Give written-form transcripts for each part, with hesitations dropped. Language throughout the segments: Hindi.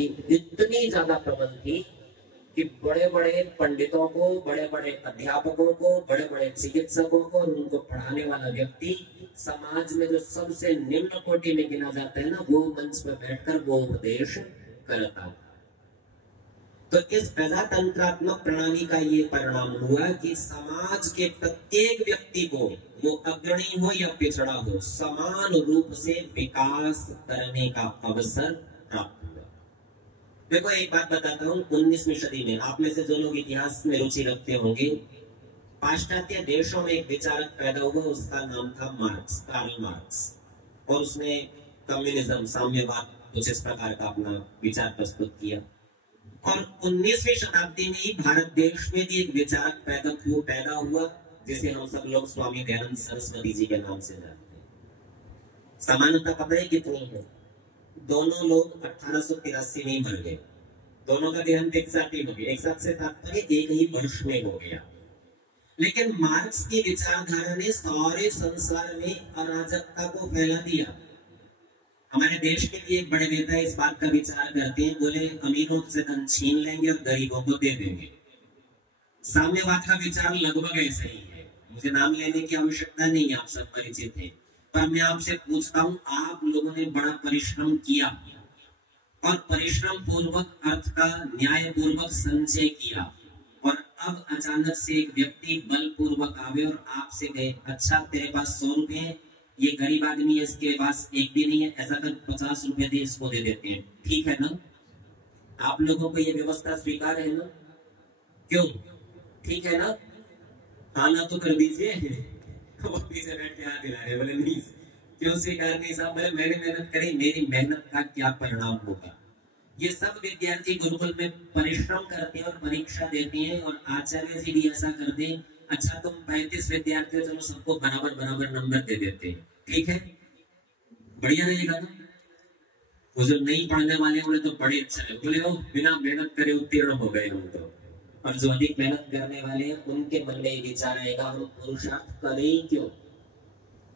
इतनी ज्यादा प्रबल थी कि बड़े बड़े पंडितों को, बड़े बड़े अध्यापकों को, बड़े बड़े चिकित्सकों को, उनको पढ़ाने वाला व्यक्ति समाज में जो सबसे निम्न कोटि में गिना जाता है ना, वो मंच पर बैठकर वो उपदेश करता। तो इस प्रजातंत्रात्मक प्रणाली का ये परिणाम हुआ कि समाज के प्रत्येक व्यक्ति को, वो अग्रणी हो या पिछड़ा हो, समान रूप से विकास करने का अवसर प्राप्त हुआ। देखो एक बात बताता हूँ, 19वीं सदी में आप में से जो लोग इतिहास में रुचि रखते होंगे, पाश्चात्य देशों में एक विचारक पैदा हुआ, उसका नाम था मार्क्स, कार्ल मार्क्स। और उसने कम्युनिज्म, साम्यवाद, कुछ इस प्रकार का अपना विचार प्रस्तुत किया। और 19वीं शताब्दी में ही भारत देश में भी एक विचारक पैदा हुआ, जिसे हम सब लोग स्वामी दयानंद सरस्वती जी के नाम से जानते हैं। समानता पता है कितनी है? दोनों लोग 1883 में मर गए, दोनों का देहांत एक साथ ही हो गया। एक साथ से तात्पर्य एक ही वर्ष में हो गया। लेकिन मार्क्स की विचारधारा ने सारे संसार में अराजकता को फैला दिया। हमारे देश के लिए एक बड़े नेता इस बात का विचार करते हैं, बोले अमीरों से धन छीन लेंगे और गरीबों को दे देंगे। साम्यवाद का विचार लगभग ऐसा ही है। मुझे नाम लेने की आवश्यकता नहीं है, आप सब परिचित हैं। पर मैं आपसे पूछता हूं, आप लोगों ने बड़ा परिश्रम किया और परिश्रम पूर्वक अर्थ का न्याय पूर्वक संचय किया, और अब अचानक से एक व्यक्ति बलपूर्वक आवे और आपसे कहे, अच्छा तेरे पास 100 रुपए है, ये गरीब आदमी है, इसके पास एक भी नहीं है, ऐसा कर 50 रुपए दे, इसको दे देते हैं। ठीक है ना? आप लोगों को ये व्यवस्था स्वीकार है ना? क्यों? ठीक है ना? आना तो कर दीजिए। वो पीछे बैठ के हाथ हिला रहे, बोले नहीं, क्यों स्वीकार नहीं साहब? बोले मैंने मेहनत करी, मेरी मेहनत का क्या परिणाम होगा? ये सब विद्यार्थी गुरुकुल में परिश्रम करते हैं और परीक्षा देते हैं, और आचार्य जी भी ऐसा कर दें, अच्छा तुम 35 विद्यार्थी हो, चलो सबको बराबर बराबर नंबर दे देते हैं। ठीक है, बढ़िया रहेगा ना? वो जो नहीं पढ़ने वाले उन्हें तो बड़े अच्छा है, बोले वो बिना मेहनत करे उत्तीर्ण हो गए हम तो। और जो अधिक मेहनत करने वाले हैं, उनके मन में विचार आएगा, हम पुरुषार्थ करें क्यों?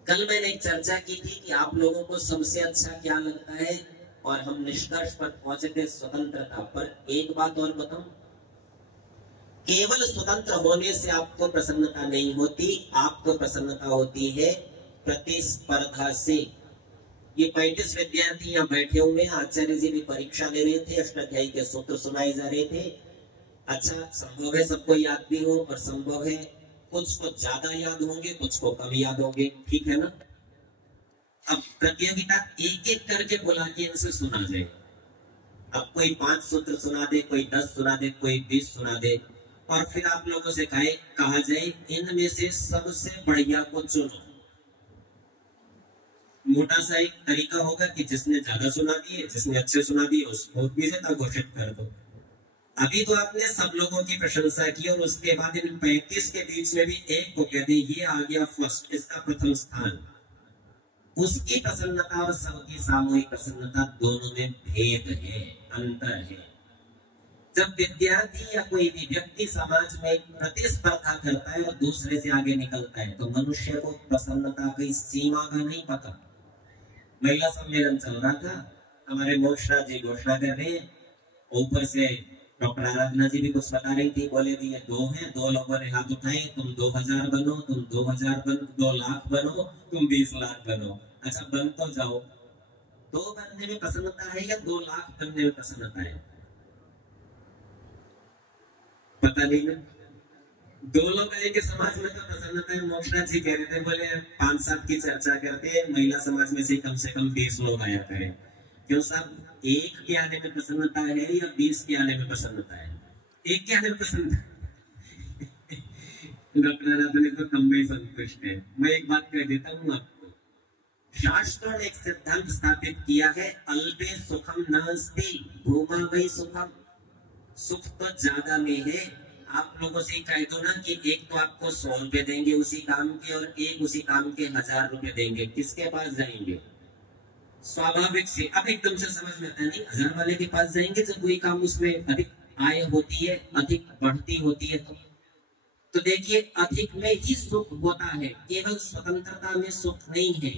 कल मैंने एक चर्चा की थी कि आप लोगों को सबसे अच्छा क्या लगता है, और हम निष्कर्ष पर पहुंचे थे स्वतंत्रता पर। एक बात और बताऊं, केवल स्वतंत्र होने से आपको प्रसन्नता नहीं होती, आपको प्रसन्नता होती है प्रतिस्पर्धा से। ये 35 विद्यार्थी यहाँ बैठे हुए, आचार्य जी भी परीक्षा ले रहे थे, अष्टाध्यायी के सूत्र सुनाए जा रहे थे। अच्छा, संभव है सबको याद भी हो, और संभव है कुछ को ज्यादा याद होंगे, कुछ को कम याद होंगे। ठीक है ना? अब प्रतियोगिता एक एक करके बुला के इनसे सुना जाए। अब कोई 5 सूत्र सुना दे, कोई 10 सुना दे, कोई 20 सुना दे, और फिर आप लोगों से कहा जाए इनमें से सबसे बढ़िया को चुनो। मोटा सा एक तरीका होगा कि जिसने ज्यादा सुना दिए, जिसने अच्छे सुना दिए, उसको विजेता घोषित कर दो। अभी तो आपने सब लोगों की प्रशंसा की, और उसके बाद इन 35 के बीच में भी एक को कहते ये आ गया फर्स्ट, इसका प्रथम स्थान। उसकी प्रसन्नता और सबकी सामूहिक प्रसन्नता, दोनों में भेद है, अंतर है। जब विद्यार्थी या कोई भी व्यक्ति समाज में प्रतिस्पर्धा करता है और दूसरे से आगे निकलता है, तो मनुष्य को प्रसन्नता की सीमा का नहीं पता। महिला सम्मेलन चल रहा था, हमारे मोक्षराज जी घोषणा कर रहे हैं, ऊपर से डॉक्टर आराधना जी भी कुछ बता रही थी, बोले भी ये 2 हैं, 2 लोगों ने हाथ उठाए, तुम 2000 बनो, तुम 2 लाख बनो, तुम 20 लाख बनो। अच्छा बन तो जाओ। 2 बनने में प्रसन्नता है या 2 लाख बनने में प्रसन्नता है? पता नहीं ना। 2 लोग आएंगे समाज में तो प्रसन्नता है। मोक्षनाथ जी कह रहे थे, बोले 5-7 की चर्चा करते हैं, महिला समाज में से कम 20 लोग आया करें। क्यों साहब, 1 के आने में प्रसन्नता है या 20 के आने में प्रसन्नता है? 1 के आने में प्रसन्नता। डॉक्टर आराधना तो कम में संतुष्ट है। मैं एक बात कह देता हूँ आपको, शास्त्रों ने एक सिद्धांत स्थापित किया है, अल्पे सुखम नास्ति भूमा वही सुखम। सुख तो ज्यादा में है। आप लोगों से कह दो ना कि एक तो आपको 100 रुपए देंगे उसी काम के, और एक उसी काम के 1000 रुपए देंगे, किसके पास जाएंगे? स्वाभाविक से। अब एकदम से समझ में आता नहीं, 1000 वाले के पास जाएंगे जब कोई काम उसमें अधिक आय होती है, अधिक बढ़ती होती है। तो देखिए, अधिक में ही सुख होता है, केवल स्वतंत्रता में सुख नहीं है।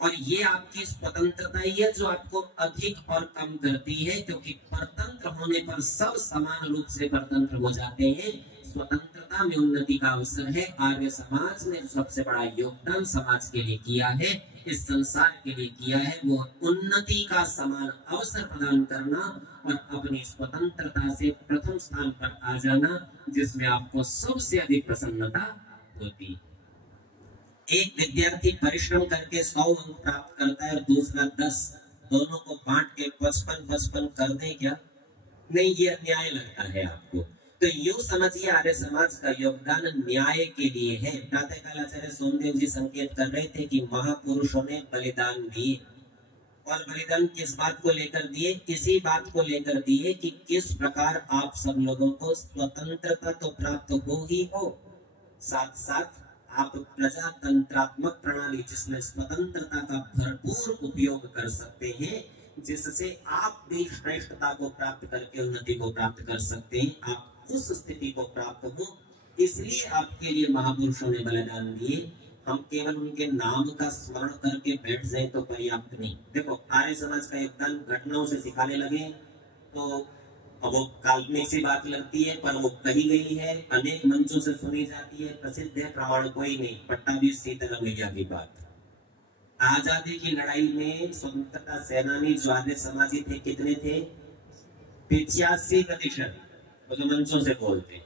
और ये आपकी स्वतंत्रता ही है जो आपको अधिक और कम करती है, क्योंकि परतंत्र होने पर सब समान रूप से परतंत्र हो जाते हैं। स्वतंत्रता में उन्नति का अवसर है। आर्य समाज ने सबसे बड़ा योगदान समाज के लिए किया है, इस संसार के लिए किया है, वो उन्नति का समान अवसर प्रदान करना और अपनी स्वतंत्रता से प्रथम स्थान पर आ जाना, जिसमें आपको सबसे अधिक प्रसन्नता होती है। एक विद्यार्थी परिश्रम करके 100 अंक प्राप्त करता है और दूसरा 10, दोनों को बांट के 55-55 कर दें क्या? नहीं, ये अन्याय लगता है आपको। तो यूं समझिए, आर्य समाज का योगदान न्याय के लिए है। प्रातःकाल आचार्य सोमदेव जी संकेत कर रहे थे कि महापुरुषों ने बलिदान दिए, और बलिदान किस बात को लेकर दिए? इसी बात को लेकर दिए कि किस प्रकार आप सब लोगों को स्वतंत्रता तो प्राप्त हो ही हो, साथ साथ आप प्रजातंत्रात्मक प्रणाली जिसमें स्वतंत्रता का भरपूर उपयोग कर सकते हैं, जिससे आप भी श्रेष्ठता को प्राप्त करके उन्नति को प्राप्त कर सकते हैं, आप उस स्थिति को प्राप्त हो, इसलिए आपके लिए महापुरुषों ने बलिदान दिए। हम केवल उनके नाम का स्मरण करके बैठ जाए तो पर्याप्त नहीं। देखो, आर्य समाज का योगदान घटनाओं से सिखाने लगे तो अब वो काल्पनिक सी बात लगती है, पर वो कही गई है, अनेक मंचों से सुनी जाती है, प्रसिद्ध है, प्रमाण कोई नहीं। पट्टाभी सीतारामैया की बात, आजादी की लड़ाई में स्वतंत्रता सेनानी जो आर्य समाजी थे कितने थे? 85%, वो तो मंचों से बोलते हैं।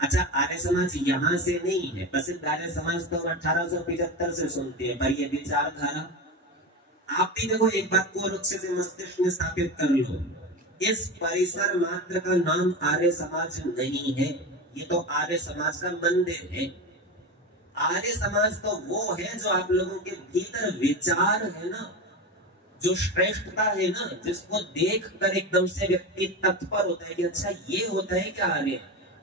अच्छा, आर्य समाज यहाँ से नहीं है, प्रसिद्ध आर्य समाज तो 1875 से सुनते हैं, पर ये विचारधारा आप भी देखो, एक बात को अच्छे से मस्तिष्क में स्थापित कर लो, इस परिसर मात्र का नाम आर्य समाज नहीं है, ये तो आर्य समाज का मंदिर है। आर्य समाज तो वो है जो आप लोगों के भीतर विचार है ना, जो श्रेष्ठता है ना, जिसको देख कर एकदम से व्यक्ति तत्पर होता है कि अच्छा ये होता है क्या आर्य।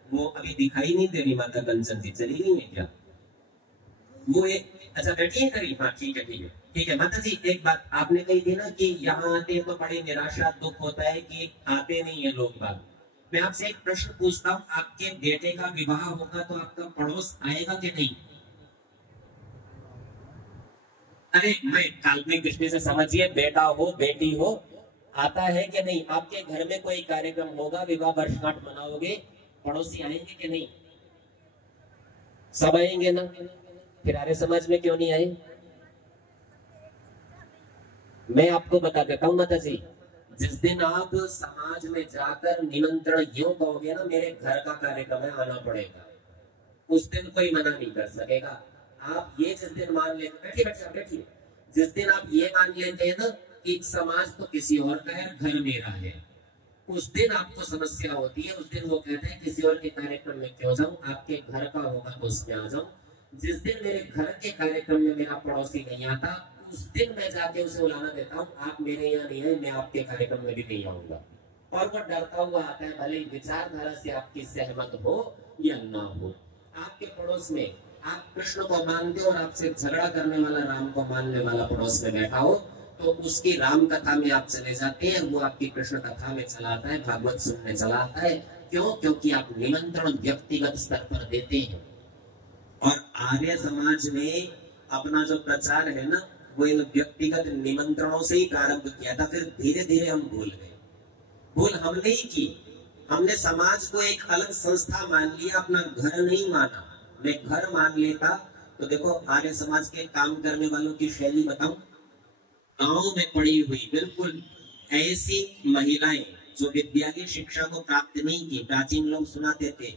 वो अभी दिखाई नहीं दे रही माता कंचन जी, चली गई है क्या? वो एक, अच्छा बैठिए करी, हाँ ठीक है ठीक है ठीक है। माता जी, एक बात आपने कही थी ना कि यहाँ आते तो बड़ी निराशा दुख होता है कि आते नहीं है लोग बाग। मैं आपसे एक प्रश्न पूछता हूँ, आपके बेटे का विवाह होगा तो आपका पड़ोस आएगा कि नहीं? अरे मैं काल्पनिक दृष्टि से समझिए, बेटा हो बेटी हो, आता है कि नहीं? आपके घर में कोई कार्यक्रम होगा, विवाह वर्षगांठ मनाओगे, पड़ोसी आएंगे कि नहीं? सब आएंगे ना, फिर आर्य समाज में क्यों नहीं आए? मैं आपको बता देता हूँ माता जी, जिस दिन आप समाज में जाकर निमंत्रण यूं कहोगे ना, मेरे घर का कार्यक्रम है आना पड़ेगा, उस दिन कोई मना नहीं कर सकेगा। आप ये जिस दिन मान लेते, बैठिए बैठिए बैठिए, जिस दिन आप ये मान लेते हैं ना कि समाज तो किसी और का है, घर मेरा है, उस दिन आपको समस्या होती है। उस दिन वो कहते हैं किसी और के कार्यक्रम में क्यों जाऊं, आपके घर का होगा तो उसमें आ जाऊं। जिस दिन मेरे घर के कार्यक्रम में मेरा पड़ोसी नहीं आता, उस दिन मैं जाके उसे बुलाना देता हूँ, आप मेरे यहाँ नहीं आए, मैं आपके कार्यक्रम में भी नहीं आऊंगा। और वो डरता हुआ आता है, भले विचारधारा से आपकी सहमत हो या ना हो। आपके पड़ोस में आप कृष्ण को मानते हो और आपसे झगड़ा करने वाला राम को मानने वाला पड़ोस में बैठा हो, तो उसकी राम कथा में आप चले जाते हैं, वो आपकी कृष्ण कथा में चला आता है, भागवत सुनने चला आता है। क्यों? क्योंकि आप निमंत्रण व्यक्तिगत स्तर पर देते हैं। और आर्य समाज ने अपना जो प्रचार है ना, वो इन व्यक्तिगत निमंत्रणों से ही प्रारंभ किया था, फिर धीरे धीरे हम भूल गए। भूल हमने ही की, हमने समाज को एक अलग संस्था मान लिया, अपना घर नहीं माना। मैं घर मान लेता तो देखो, आर्य समाज के काम करने वालों की शैली बताऊं, गांव में पड़ी हुई बिल्कुल ऐसी महिलाएं जो विद्या की शिक्षा को प्राप्त नहीं की, प्राचीन लोग सुनाते थे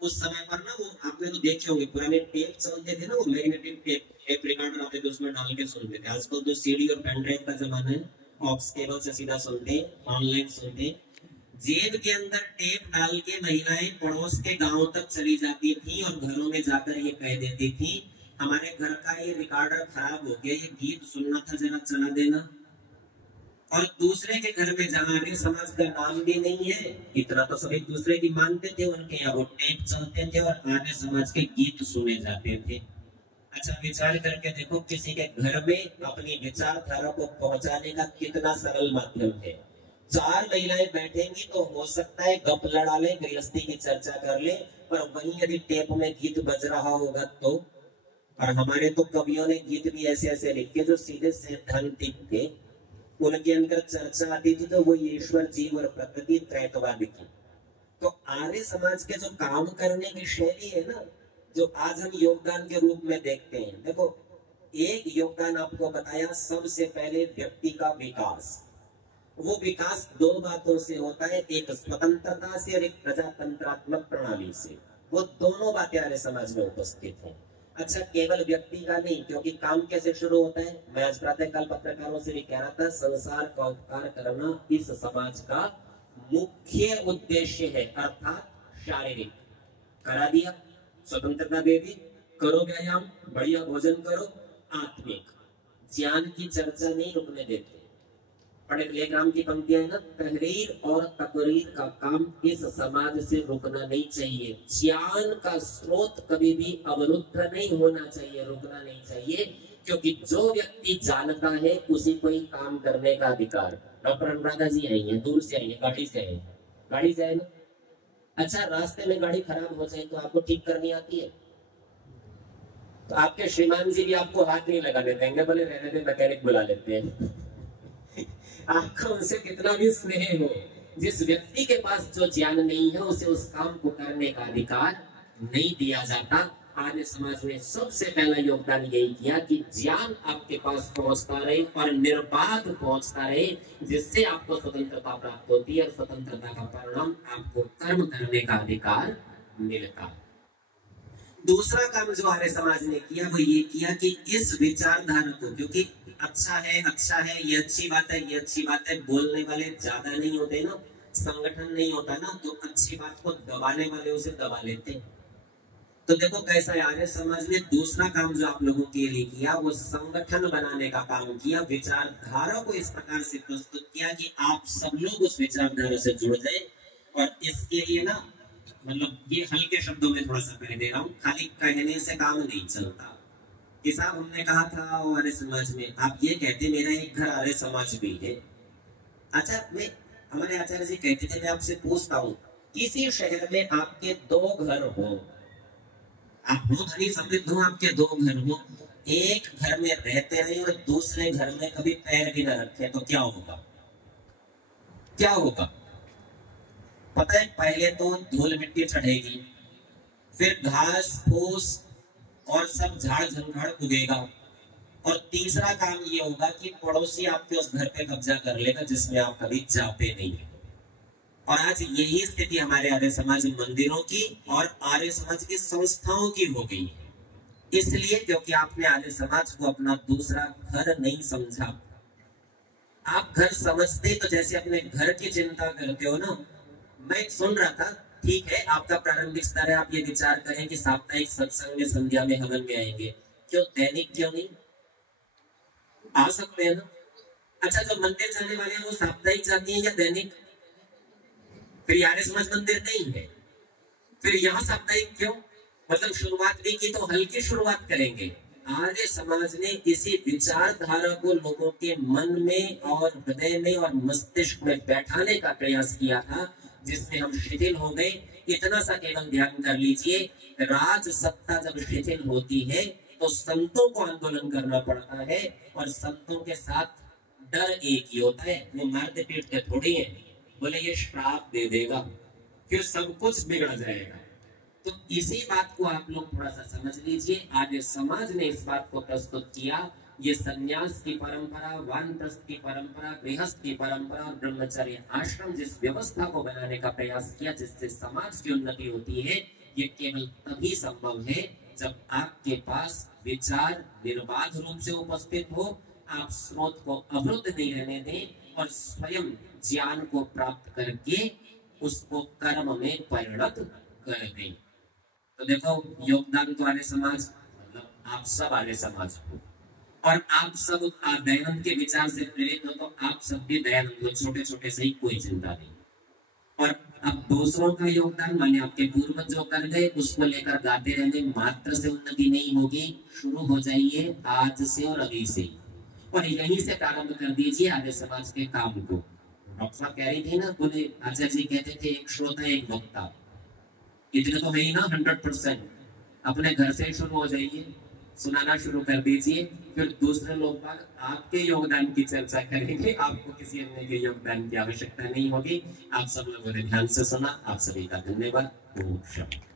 उस समय पर ना, वो आपने तो देखे होंगे, पुराने टेप चलते थे ना, वो मैग्नेटिक टेप रिकॉर्डर आते थे, उसमें डाल के सुनते थे। आजकल तो सीडी और पेन ड्राइव का जमाना है, ऑक्स केबल से सीधा सुनते, ऑनलाइन सुनते। जेब के अंदर टेप डाल के महिलाएं पड़ोस के गांव तक चली जाती थी और घरों में जाकर ये कह देती थी, हमारे घर का ये रिकॉर्डर खराब हो गया, ये गीत सुनना था, जरा चला देना। और दूसरे के घर में जहाँ आर्य समाज का नाम भी नहीं है, इतना तो सभी दूसरे की मानते थे, उनके यहाँ वो टेप चलते थे और आर्य समाज के गीत सुने जाते थे। अच्छा, विचार करके देखो, किसी के घर में अपनी विचारधारा को पहुंचाने का कितना सरल माध्यम है। 4 महिलाएं बैठेंगी तो हो सकता है गप लड़ा ले, गृहस्थी की चर्चा कर ले, पर वहीं यदि टेप में गीत बज रहा होगा तो और हमारे तो कवियों ने गीत भी ऐसे ऐसे लिखे जो सीधे सैद्धांतिक थे, उनके अंदर चर्चा आती थी तो वो ईश्वर, जीव और प्रकृति त्रैतवाद की। तो आर्य समाज के जो काम करने की शैली है ना, जो आज हम योगदान के रूप में देखते हैं, देखो एक योगदान आपको बताया, सबसे पहले व्यक्ति का विकास। वो विकास दो बातों से होता है, एक स्वतंत्रता से और एक प्रजातंत्रात्मक प्रणाली से। वो दोनों बातें आर्य समाज में उपस्थित हैं। अच्छा, केवल व्यक्ति का नहीं, क्योंकि काम कैसे शुरू होता है, मैं आज प्रातःकाल पत्रकारों से भी कह रहा था, संसार का उपकार करना इस समाज का मुख्य उद्देश्य है, अर्थात शारीरिक। करा दिया, स्वतंत्रता दे दी, करो व्यायाम, बढ़िया भोजन करो, आत्मिक ज्ञान की चर्चा नहीं रुकने देते। पंडित लेखराम की पंक्तियां है ना, तहरीर और तकरीर का काम इस समाज से रुकना नहीं चाहिए। ज्ञान का स्रोत कभी भी अवरुद्ध नहीं होना चाहिए, रुकना नहीं चाहिए, क्योंकि जो व्यक्ति जानता है उसी को ही काम करने का अधिकार। डॉक्टर अनुराधा जी आई है, दूर से आई है, गाड़ी से आई है, गाड़ी से आई ना। अच्छा, रास्ते में गाड़ी खराब हो जाए तो आपको ठीक करनी आती है? तो आपके श्रीमान जी भी आपको हाथ नहीं लगाने देंगे, बोले रहने दे, मैकेनिक बुला लेते हैं। आपका उनसे कितना भी स्नेह हो, जिस व्यक्ति के पास जो ज्ञान नहीं है उसे उस काम को करने का अधिकार नहीं दिया जाता। आर्य समाज ने सबसे पहला योगदान यही किया कि ज्ञान आपके पास पहुंचता रहे और निर्बाध पहुंचता रहे, जिससे आपको स्वतंत्रता प्राप्त होती है और स्वतंत्रता का परिणाम आपको कर्म करने का अधिकार मिलता। दूसरा काम जो आर्य समाज ने किया वो ये किया कि इस विचारधारा को, क्योंकि अच्छा है, ये अच्छी बात है, ये अच्छी बात है, बोलने वाले ज्यादा नहीं होते ना, संगठन नहीं होता ना, तो अच्छी बात को दबाने वाले उसे दबा लेते। तो देखो कैसा है, आर्य समाज ने दूसरा काम जो आप लोगों के लिए किया वो संगठन बनाने का काम किया। विचारधारा को इस प्रकार से प्रस्तुत किया कि आप सब लोग उस विचारधारा से जुड़ जाए। और इसके लिए ना, मतलब ये हल्के शब्दों में थोड़ा सा कह दे रहा हूँ, खाली कहने से काम नहीं चलता। कि साहब हमने कहा था आर्य समाज में, आप ये कहते मेरा एक घर आर्य समाज भी है। अच्छा, मैं हमारे आचार्य जी कहते थे, मैं आपसे पूछता हूँ, किसी शहर में आपके दो घर हो, आप बहुत धनी समृद्ध हो, आपके दो घर हो, एक घर में रहते रहे और दूसरे घर में कभी पैर भी न रखे, तो क्या होगा? क्या होगा पता है? पहले तो धूल मिट्टी चढ़ेगी, फिर घास फूस और सब झाड़ झंखाड़ उगेगा, और तीसरा काम ये होगा कि पड़ोसी आपके उस घर पे कब्जा कर लेगा जिसमें आप कभी जाते नहीं। और आज यही स्थिति हमारे आर्य समाज मंदिरों की और आर्य समाज की संस्थाओं की हो गई। इसलिए क्योंकि आपने आर्य समाज को अपना दूसरा घर नहीं समझा। आप घर समझते तो जैसे अपने घर की चिंता करते हो ना। मैं सुन रहा था, ठीक है, आपका प्रारंभिक स्तर है, आप ये विचार करें कि साप्ताहिक सत्संग में, संध्या में, हवन में आएंगे, क्यों दैनिक क्यों नहीं आ सकते हैं ना? अच्छा, जो मंदिर जाने वाले हैं वो साप्ताहिक जाती हैं या दैनिक? फिर आर्य समाज मंदिर नहीं है, फिर यहाँ साप्ताहिक क्यों? मतलब शुरुआत भी की तो हल्की शुरुआत करेंगे। आर्य समाज ने इसी विचारधारा को लोगों के मन में और हृदय में और मस्तिष्क में बैठाने का प्रयास किया था, जिसमें हम शिथिल हो गए। इतना सा केवल ध्यान कर लीजिए, राज सत्ता जब शिथिल होती है तो संतों को आंदोलन करना पड़ता है, और संतों के साथ डर एक ही होता है, वो मारते पीटते थोड़ी है, बोले ये श्राप दे देगा, फिर सब कुछ बिगड़ जाएगा। तो इसी बात को आप लोग थोड़ा सा समझ लीजिए। आर्य समाज ने इस बात को प्रस्तुत किया, ये सन्यास की परंपरा, वानप्रस्थ की परंपरा, गृहस्थ की परंपरा और ब्रह्मचर्य आश्रम जिस व्यवस्था को बनाने का प्रयास किया जिससे समाज की उन्नति होती है, ये केवल तभी संभव है जब आपके पास विचार निर्बाध रूप से उपस्थित हो, आप स्रोत को अवरुद्ध नहीं रहने दें और स्वयं ज्ञान को प्राप्त करके उसको कर्म में परिणत कर दें। तो देखो, योगदान तो आर्य समाज, मतलब आप सब आर्य समाज हो, और आप सब दयानंद के विचार से प्रेरित हो, तो आप सब भी दयानंद हो, छोटे छोटे से ही, कोई चिंता नहीं। और अब दूसरों का योगदान, माने आपके पूर्वज जो कर गए उसको लेकर गाते रहने मात्र से उन्नति नहीं होगी। शुरू हो जाइए आज से और अभी से, और यहीं से प्रारंभ कर दीजिए आर्य समाज के काम को। डॉक्टर साहब कह रही थी ना, बोले आचार्य जी कहते थे एक श्रोता एक वक्ता, इतने तो है ही ना 100%। अपने घर से शुरू हो जाइए, सुनाना शुरू कर दीजिए, फिर दूसरे लोग आपके योगदान की चर्चा करेंगे। आपको किसी अन्य के योगदान की आवश्यकता नहीं होगी। आप सब लोगों ने ध्यान से सुना। आप सभी का धन्यवाद।